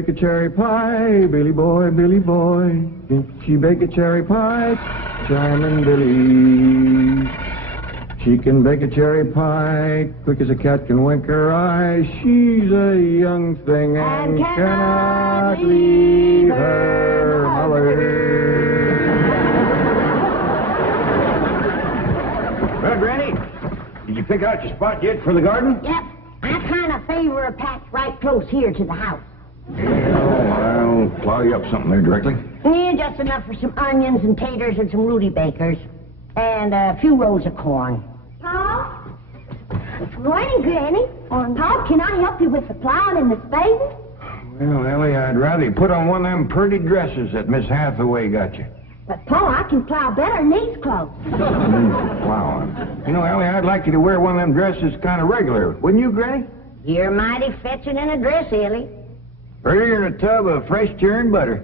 bake a cherry pie? Billy boy, Billy boy. Can she bake a cherry pie? Charming Billy. She can bake a cherry pie quick as a cat can wink her eye. She's a young thing and cannot leave her mother. Well, Granny, did you pick out your spot yet for the garden? Yep. I kind of favor a patch right close here to the house. I'll plow you up something there directly. Yeah, just enough for some onions and taters and some Rudy Bakers. And a few rows of corn. Paul? Morning, Granny. Paul, can I help you with the plowing and the spading? Well, Ellie, I'd rather you put on one of them pretty dresses that Miss Hathaway got you. But, Paul, I can plow better than these clothes. Plowing. You know, Ellie, I'd like you to wear one of them dresses kind of regular. Wouldn't you, Granny? You're mighty fetching in a dress, Ellie. Prettier than a tub of fresh churned butter.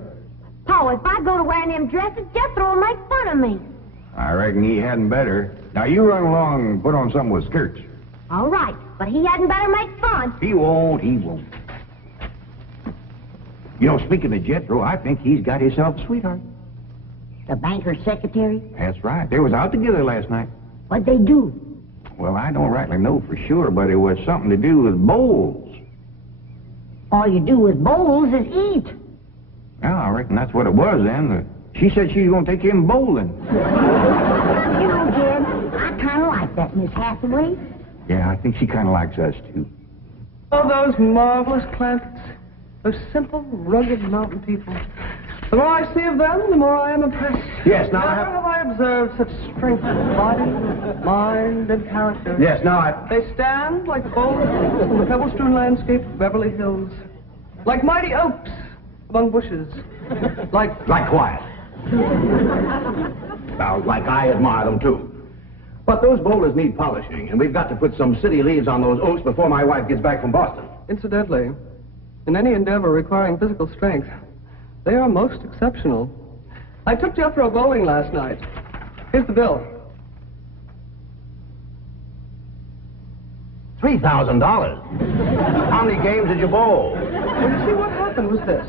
Paul, if I go to wearing them dresses, Jethro will make fun of me. I reckon he hadn't better. Now, you run along and put on something with skirts. All right, but he hadn't better make fun. He won't. You know, speaking of Jethro, I think he's got himself a sweetheart. The banker's secretary? That's right. They was out together last night. What'd they do? Well, I don't rightly know for sure, but it was something to do with bowls. All you do with bowls is eat. Well, I reckon that's what it was then. She said she was going to take him bowling. You know, Jed, I kind of like that Miss Hathaway. Yeah, I think she kind of likes us, too. Oh, those marvelous Clampets. Those simple, rugged mountain people. The more I see of them, the more I am impressed. Yes, now Never have I observed such strength of body, mind, and character. Yes, now They stand like bold hills in the pebble-strewn landscape of Beverly Hills. Like mighty oaks among bushes. Like quiet. Now, like I admire them, too. But those boulders need polishing, and we've got to put some city leaves on those oaks before my wife gets back from Boston. Incidentally, in any endeavor requiring physical strength, they are most exceptional. I took Jethro bowling last night. Here's the bill. $3,000. How many games did you bowl? Well, you see, what happened was this.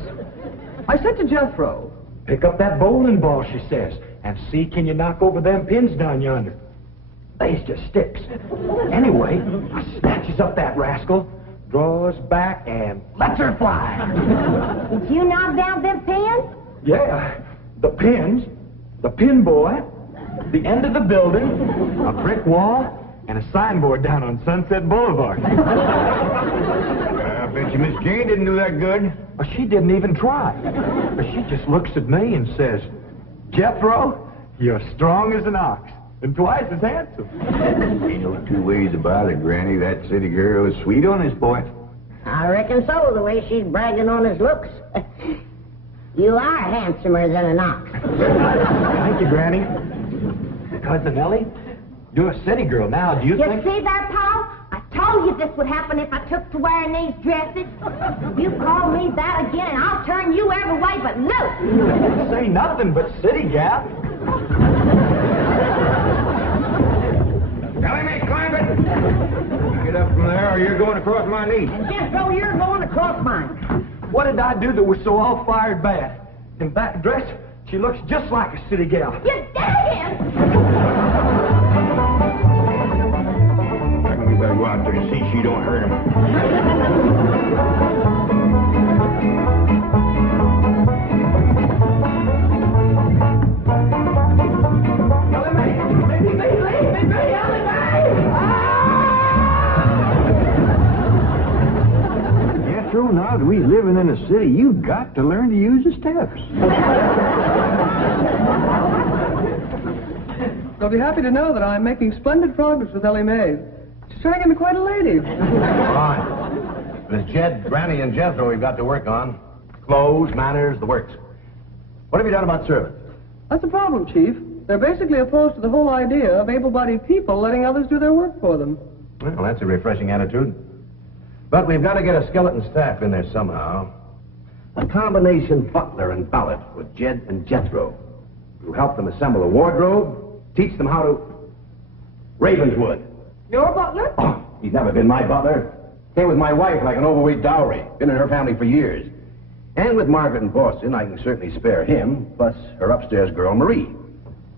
I said to Jethro, "Pick up that bowling ball," she says, "and see can you knock over them pins down yonder." They's just sticks. Anyway, I snatches up that rascal, draws back, and lets her fly. Did you knock down them pins? Yeah, the pins, the pin boy, the end of the building, a brick wall, and a signboard down on Sunset Boulevard. I bet you Miss Jane didn't do that good. Well, she didn't even try. But she just looks at me and says, "Jethro, you're strong as an ox and twice as handsome." Ain't no two ways about it, Granny. That city girl is sweet on this boy. I reckon so, the way she's bragging on his looks. You are handsomer than an ox. Thank you, Granny. Cousin Ellie, you're a city girl now. Do you You think... see that, Paul? I told you this would happen if I took to wearing these dresses. You call me that again, and I'll turn you every way but loose. Say nothing but city gal. Ellie, Miss Clampett! Get up from there or you're going across my knee. And Jethro, you're going across mine. What did I do that was so all-fired bad? In that dress, she looks just like a city gal. You did it again! I reckon we better go out there and see she don't hurt him. Jethro, now that we living in the city, you've got to learn to use the steps. You'll be happy to know that I'm making splendid progress with Ellie Mae. She's turning into quite a lady. Fine. Miss Jed, Granny, and Jethro we've got to work on. Clothes, manners, the works. What have you done about servants? That's the problem, Chief. They're basically opposed to the whole idea of able-bodied people letting others do their work for them. Well, that's a refreshing attitude. But we've got to get a skeleton staff in there somehow. A combination butler and valet with Jed and Jethro. To help them assemble a wardrobe, teach them how to... Ravenswood. Your butler? Oh, he's never been my butler. Came with my wife like an overweight dowry. Been in her family for years. And with Margaret in Boston, I can certainly spare him, plus her upstairs girl, Marie.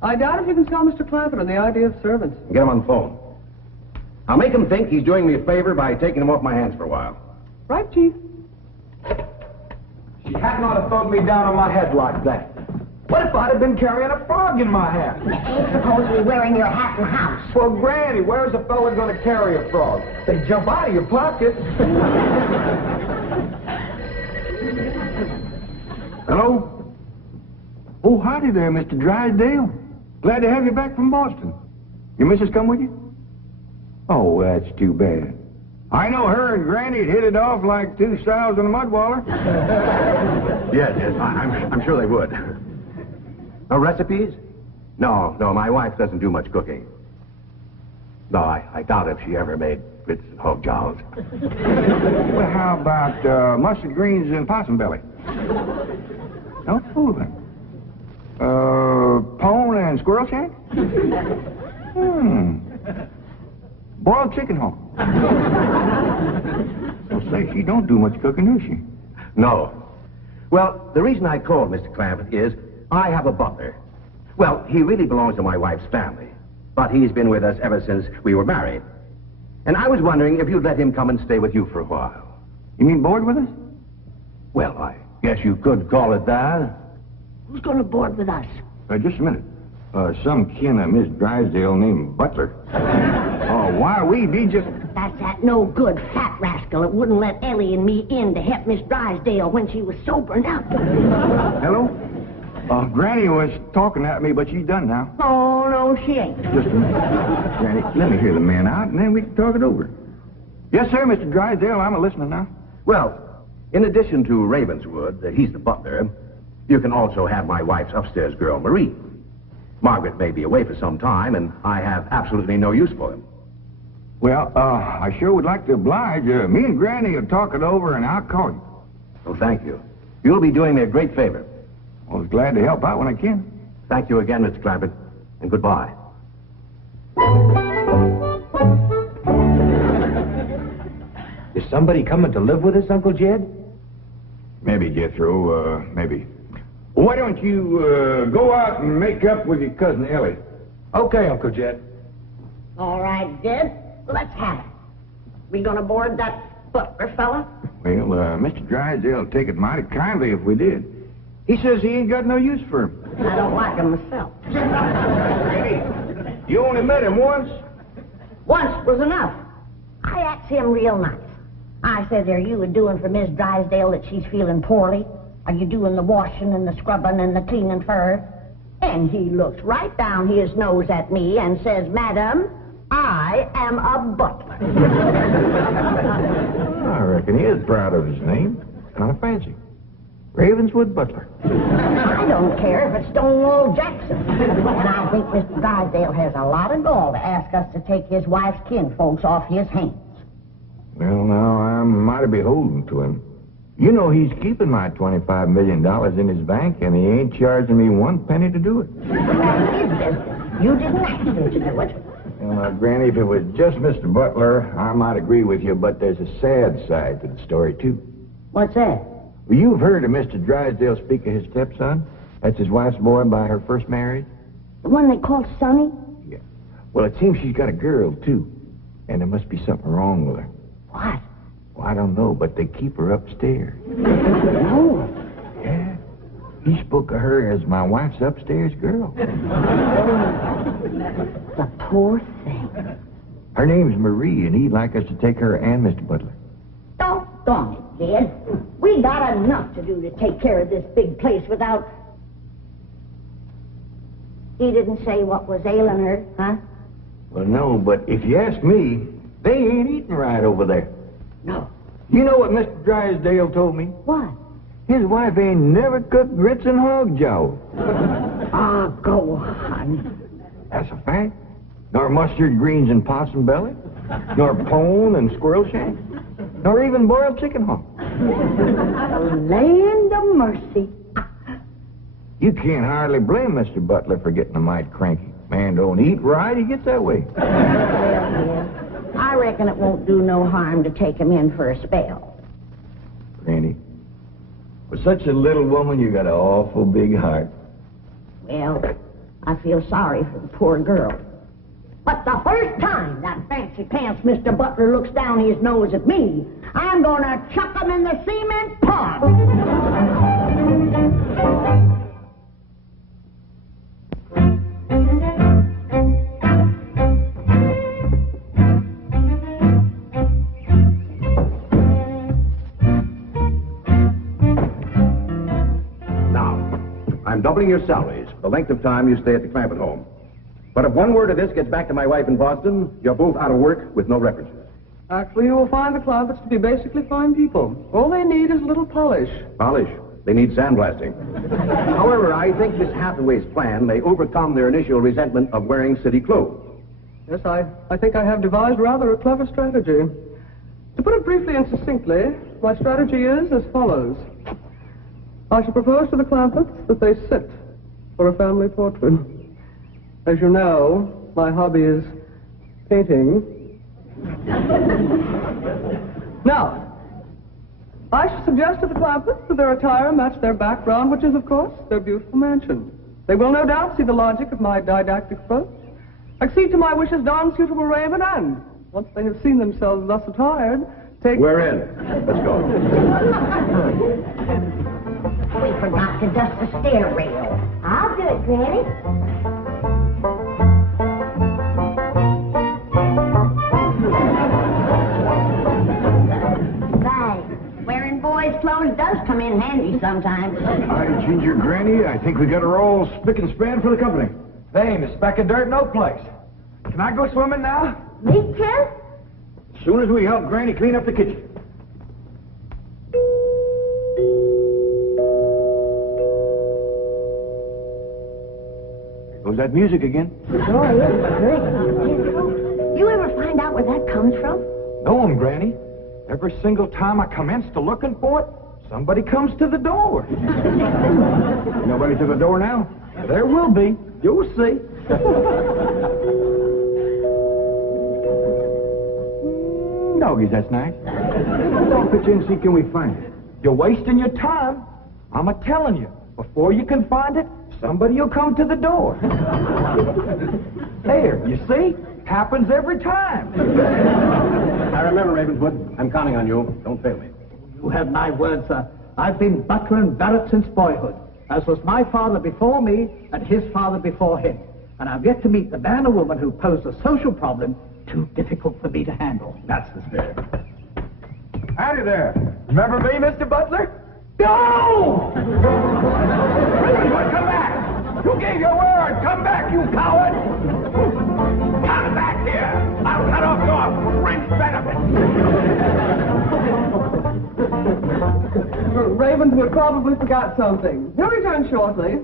I doubt if you can sell Mr. Clampett on the idea of servants. Get him on the phone. I'll make him think he's doing me a favor by taking him off my hands for a while. Right, Chief? She hadn't ought to throw me down on my head like that. What if I'd have been carrying a frog in my hat? You ain't supposed to be wearing your hat in the house. Well, Granny, where's a fella going to carry a frog? They jump out of your pocket. Hello? Oh, howdy there, Mr. Drysdale. Glad to have you back from Boston. Your missus come with you? Oh, that's too bad. I know her and Granny hit it off like two sows in a mud waller. Yes, I'm sure they would. No recipes? No, my wife doesn't do much cooking. No, I doubt if she ever made grits and hog jows. Well, how about mustard greens and possum belly? Don't fool them. Pone and squirrel shank? Boiled chicken home. Well, say, she don't do much cooking, does she? No. Well, the reason I called Mr. Clampett is I have a butler. Well, he really belongs to my wife's family, but he's been with us ever since we were married. And I was wondering if you'd let him come and stay with you for a while. You mean board with us? Well, I guess you could call it that. Who's going to board with us? Just a minute. Some kin of Miss Drysdale named Butler. Oh, why, we'd be just... That's that no good fat rascal that wouldn't let Ellie and me in to help Miss Drysdale when she was sobering up. Hello? Granny was talking at me, but she's done now. Oh, no, she ain't. Just a minute. Granny, let me hear the man out, and then we can talk it over. Yes, sir, Mr. Drysdale, I'm a-listening now. Well, in addition to Ravenswood, he's the butler, you can also have my wife's upstairs girl, Marie. Margaret may be away for some time, and I have absolutely no use for him. Well, I sure would like to oblige. Me and Granny will talk it over, and I'll call you. Oh, thank you. You'll be doing me a great favor. I was glad to help out when I can. Thank you again, Mr. Clampett, and goodbye. Is somebody coming to live with us, Uncle Jed? Maybe, Jethro, maybe. Why don't you go out and make up with your cousin Ellie? Okay, Uncle Jed. All right, Jed, let's have it. We going to board that butler fella? Well, Mr. Drysdale would take it mighty kindly if we did. He says he ain't got no use for him. I don't like him myself. Granny, you only met him once? Once was enough. I asked him real nice. I says, are you doing for Miss Drysdale that she's feeling poorly? Are you doing the washing and the scrubbing and the cleaning for her? And he looks right down his nose at me and says, Madam, I am a butler. I reckon he is proud of his name. Kind of fancy. Ravenswood Butler. I don't care if it's Stonewall Jackson. And I think Mr. Drysdale has a lot of gall to ask us to take his wife's kinfolks off his hands. Well, now, I'm mighty beholden to him. You know he's keeping my $25 million in his bank, and he ain't charging me 1 penny to do it. That's his business. You didn't ask him to do it. Well, now, Granny, if it was just Mr. Butler, I might agree with you, but there's a sad side to the story, too. What's that? Well, you've heard of Mr. Drysdale speak of his stepson? That's his wife's boy by her first marriage? The one they called Sonny? Yeah. Well, it seems she's got a girl, too. And there must be something wrong with her. What? Well, I don't know, but they keep her upstairs. No. Yeah. He spoke of her as my wife's upstairs girl. The poor thing. Her name's Marie, and he'd like us to take her and Mr. Butler. Doggone it, Jed. We got enough to do to take care of this big place without... He didn't say what was ailing her, huh? Well, no, but if you ask me, they ain't eating right over there. No. You know what Mr. Drysdale told me? What? His wife ain't never cooked grits and hog jowl. Ah, go on. That's a fact. Nor mustard greens and possum belly. Nor pone and squirrel shank. Nor even boiled chicken hog. Land of mercy. You can't hardly blame Mr. Butler for getting a mite cranky. Man don't eat right, he gets that way. Well, yeah. I reckon it won't do no harm to take him in for a spell. Granny, For such a little woman, you got an awful big heart. Well, I feel sorry for the poor girl. But the first time that fancy pants Mr. Butler looks down his nose at me, I'm gonna chuck him in the cement pond. I'm doubling your salaries for the length of time you stay at the Clampet home. But if one word of this gets back to my wife in Boston, you're both out of work with no references. Actually, you will find the Clampets to be basically fine people. All they need is a little polish. Polish? They need sandblasting. However, I think Miss Hathaway's plan may overcome their initial resentment of wearing city clothes. Yes, I think I have devised rather a clever strategy. To put it briefly and succinctly, my strategy is as follows. I shall propose to the Clampets that they sit for a family portrait. As you know, my hobby is painting. Now, I shall suggest to the Clampets that their attire match their background, which is, of course, their beautiful mansion. They will no doubt see the logic of my didactic approach, accede to my wishes, don suitable raiment, and, once they have seen themselves thus attired, take... We're in. Let's go. We forgot to dust the stair rail. I'll do it, Granny. Thanks. Wearing boys' clothes does come in handy sometimes. Hi, Ginger Granny. I think we got her all spick and span for the company. They ain't a speck of dirt no place. Can I go swimming now? Me too? As soon as we help Granny clean up the kitchen. Was that music again? Sure is good. You ever find out where that comes from? No, Granny. Every single time I commence to looking for it, somebody comes to the door. Nobody to the door now? There will be. You'll see. Doggies, that's nice. Don't pitch in, see, can we find it? You're wasting your time. I'm a-telling you. Before you can find it, somebody will come to the door. There, you see? Happens every time. Now remember, Ravenswood, I'm counting on you. Don't fail me. You have my word, sir. I've been butler and valet since boyhood, as was my father before me and his father before him. And I've yet to meet the man or woman who posed a social problem too difficult for me to handle. That's the spirit. Howdy there. Remember me, Mr. Butler? No! Ravenswood, come back! You gave your word! Come back, you coward! Come back here! I'll cut off your fringe benefits! Ravenswood probably forgot something. He'll return shortly.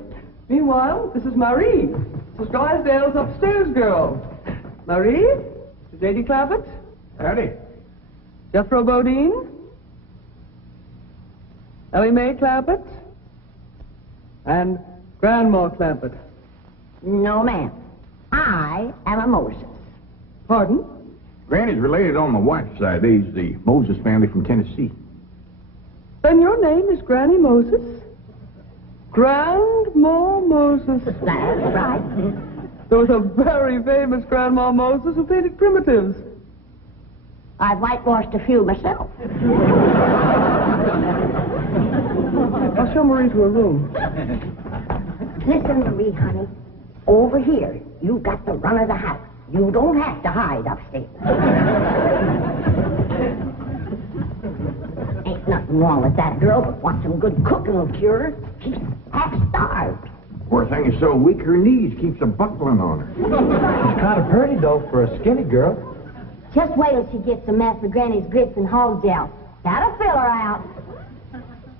Meanwhile, this is Marie. This is Drysdale's upstairs girl. Marie? J.D. Clampett? Howdy. Jethro Bodine? Ellie Mae Clampett? And Grandma Clampett. No, ma'am. I am a Moses. Pardon? Granny's related on my wife's side. They's the Moses family from Tennessee. Then your name is Granny Moses? Grandma Moses. That's right. There was a very famous Grandma Moses who painted primitives. I've whitewashed a few myself. I'll show Marie to her room. Listen to me, honey. Over here, you've got the run of the house. You don't have to hide upstairs. Ain't nothing wrong with that girl, but want some good cooking will cure her. She's half starved. Poor thing is so weak her knees keeps a buckling on her. She's kind of pretty, though, for a skinny girl. Just wait till she gets a mess of Granny's grits and hog gel. That'll fill her out.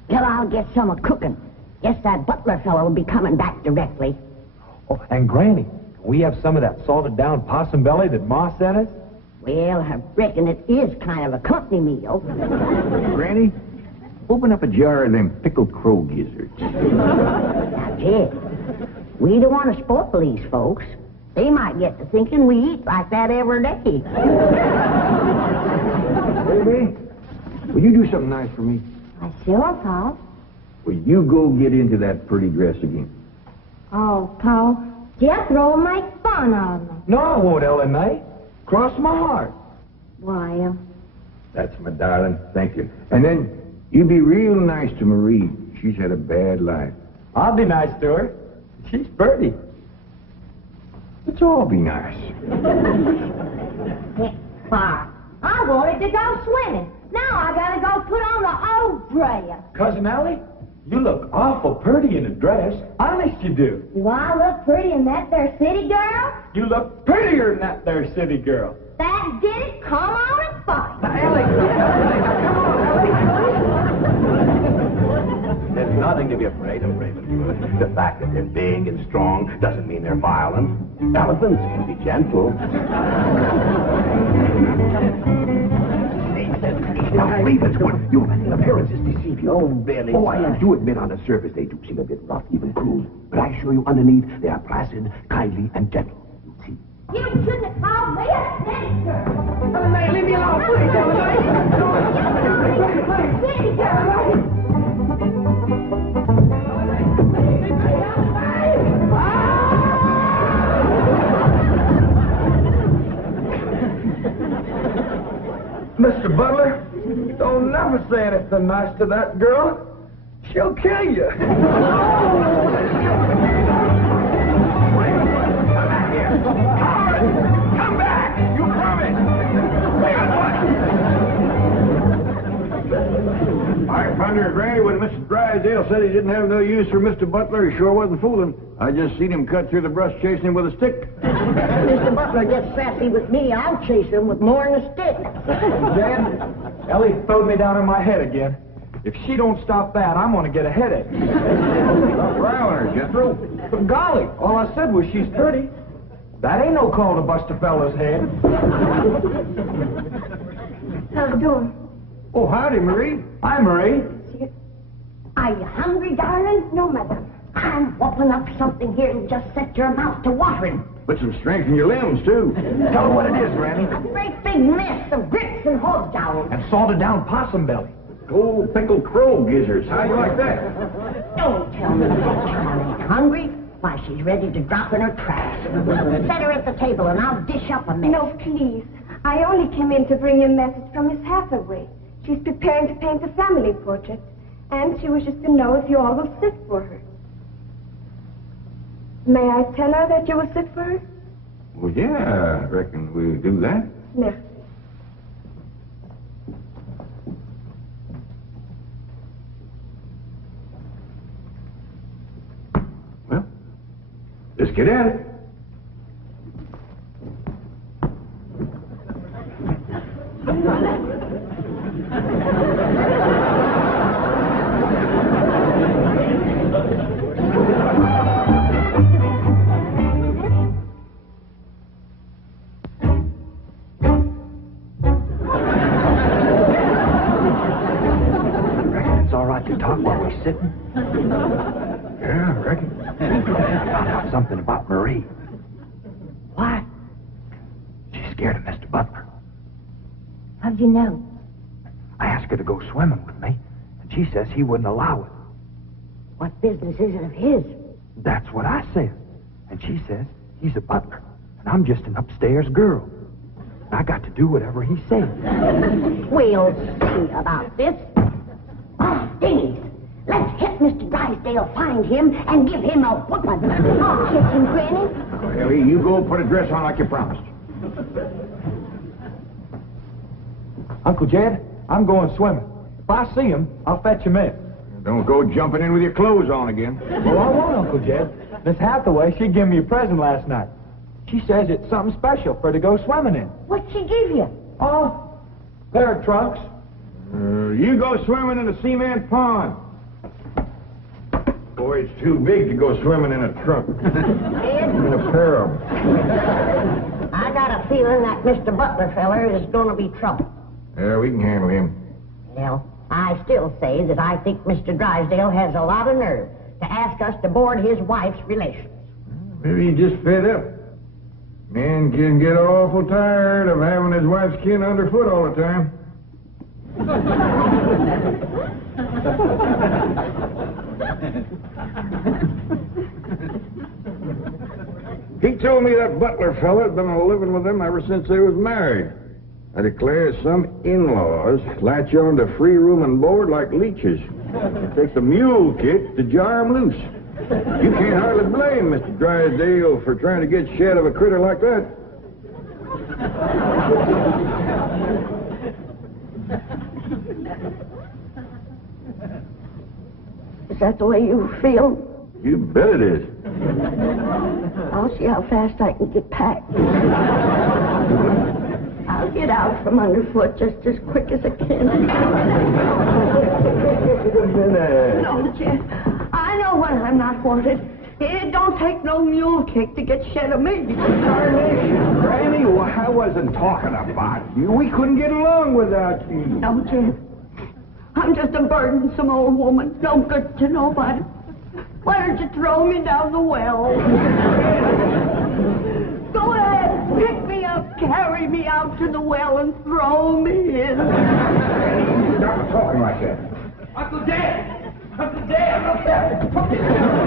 Till I'll get some of cooking. Guess that butler fellow will be coming back directly. Oh, and Granny, can we have some of that salted down possum belly that Ma sent us? Well, I reckon it is kind of a company meal. Granny, open up a jar of them pickled crow gizzards. Now, Jed, we don't want to spoil these folks. They might get to thinking we eat like that every day. Baby, will you do something nice for me? I sure, Pop. Well, you go get into that pretty dress again. Oh, Pa, Jethro makes fun of me. No, I won't, Ellen May. Cross my heart. Why, That's my darling. Thank you. And then you be real nice to Marie. She's had a bad life. I'll be nice to her. She's pretty. Let's all be nice. Pa, I wanted to go swimming. Now I gotta go put on the old dress. Cousin Ellie, you look awful pretty in a dress. Honest you do. Do I look pretty in that there city girl? You look prettier than that there city girl. That did it. Come on and fight. There's nothing to be afraid of, Ravenwood. The fact that they're big and strong doesn't mean they're violent. Elephants can be gentle. Now, Ravenswood, your appearances deceive you. Oh, Billy. Oh, I do admit on the surface they do seem a bit rough, even cruel. But I assure you, underneath, they are placid, kindly, and gentle. You'll see. You shouldn't have called me a city girl. Leave me alone, please, City girl. Mr. Butler, don't never say anything nice to that girl. She'll kill you. Come back here. Come back! You promised! I wonder, Granny, when Mr. Drysdale said he didn't have no use for Mr. Butler, he sure wasn't fooling. I just seen him cut through the brush chasing him with a stick. Mr. Butler gets sassy with me, I'll chase him with more than a stick. Dad, Ellie throwed me down on my head again. If she don't stop that, I'm gonna get a headache. Stop riling her, Jethro. But golly, all I said was she's pretty. That ain't no call to bust a fellow's head. How's it doing? Oh, howdy, Marie. Hi, Marie. Are you hungry, darling? No, madam. I'm whooping up something here to just set your mouth to watering. Put some strength in your limbs, too. Tell her what it is, Granny. A great big mess of grits and hog jowls. And salted down possum belly. Cold pickled crow gizzards. How you like that? Don't tell me that child ain't hungry. Why, she's ready to drop in her tracks. Set her at the table and I'll dish up a mess. No, please. I only came in to bring you a message from Miss Hathaway. She's preparing to paint a family portrait, and she wishes to know if you all will sit for her. May I tell her that you will sit for her? Well, yeah, I reckon we'll do that. Merci. Well, let's get at it. It's all right to talk while we're sitting. Yeah, I reckon. I found out something about Marie. What? She's scared of Mr. Butler. How'd you know? I asked her to go swimming with me, and she says he wouldn't allow it. What business is it of his? That's what I said. And she says he's a butler, and I'm just an upstairs girl. And I got to do whatever he says. We'll see about this. Oh, dingies. Let's hit Mr. Drysdale, find him, and give him a whooping. Oh, kiss him, Granny. Well, you go put a dress on like you promised. Uncle Jed, I'm going swimming. If I see him, I'll fetch him in. Don't go jumping in with your clothes on again. Well, I won't, Uncle Jed. Miss Hathaway, she gave me a present last night. She says it's something special for her to go swimming in. What'd she give you? Oh, pair of trunks. You go swimming in a cement pond. Boy, it's too big to go swimming in a trunk. In a pair of them. I got a feeling that Mr. Butler feller is going to be trouble. Yeah, we can handle him. Well, I still say that I think Mr. Drysdale has a lot of nerve to ask us to board his wife's relations. Maybe he's just fed up. Man can get awful tired of having his wife's kin underfoot all the time. He told me that butler fella had been living with them ever since they was married. I declare some in-laws latch on to free room and board like leeches. It takes a mule kick to jar 'em loose. You can't hardly blame Mr. Drysdale for trying to get shed of a critter like that. Is that the way you feel? You bet it is. I'll see how fast I can get packed. I'll get out from underfoot just as quick as I can. No, Jeff. I know when I'm not wanted. It don't take no mule kick to get shed of me. Granny, I wasn't talking about you. We couldn't get along without you. No, Jeff. I'm just a burdensome old woman. No good to nobody. Why don't you throw me down the well? Go ahead, pick me up, carry me out to the well, and throw me in. Stop talking like that. Uncle Dan! Uncle Dan, up there!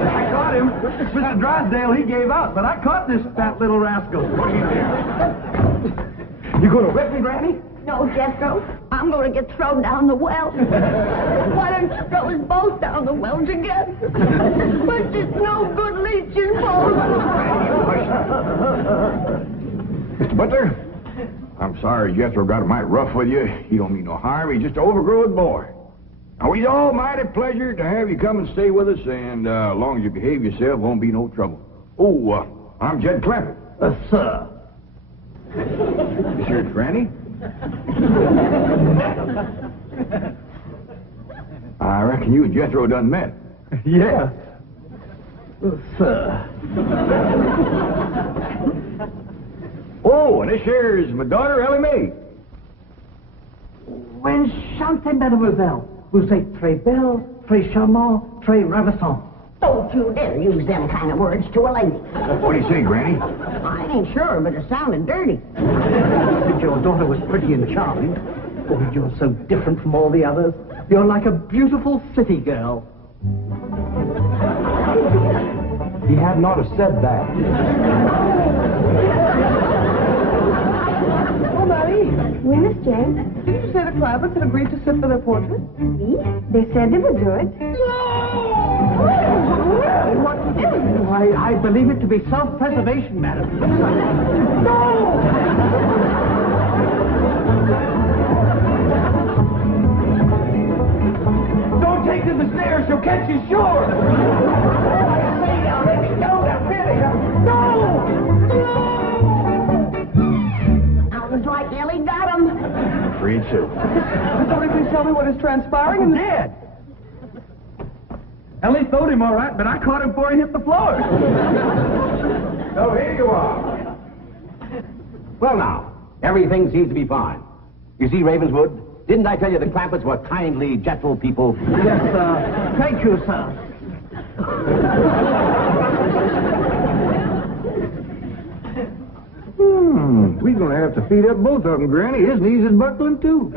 I caught him. Mr. Drysdale, he gave out, but I caught this fat little rascal. What are you doing? You gonna whip me, Granny? No, Jethro, I'm going to get thrown down the well. Why don't you throw us both down the well together? But there's no good leeching for Mr. Butler, I'm sorry Jethro got mighty rough with you. He don't mean no harm. He's just an overgrown boy. Now, we'd all mighty pleasure to have you come and stay with us, and as long as you behave yourself, won't be no trouble. Oh, I'm Jed Clampets. Sir. This here's Granny. I reckon you and Jethro done met. Yes. Sir. Oh, and this here is my daughter, Ellie Mae. Enchantée, mademoiselle. Vous êtes très belle, très charmant, très ravissant. Don't you dare use them kind of words to a lady. What do you say, Granny? I ain't sure, but it sounded dirty. But your daughter was pretty and charming. Oh, you're so different from all the others. You're like a beautiful city girl. He had not have said that. Oh, Marie, Oui, Miss Jane. didn't you say the Clampets had agreed to sit for their portrait? Oui, they said they would do it. I believe it to be self-preservation, madam. Don't take to the stairs, she'll catch you sure! Sounds like Ellie got him. Afraid so. Somebody please tell me what is transpiring in the... Dead. Ellie throwed him all right, but I caught him before he hit the floor. So here you are. Well, now, everything seems to be fine. You see, Ravenswood, didn't I tell you the Clampets were kindly, gentle people? Yes, sir. Thank you, sir. We're gonna have to feed up both of them, Granny. His knees is buckling, too.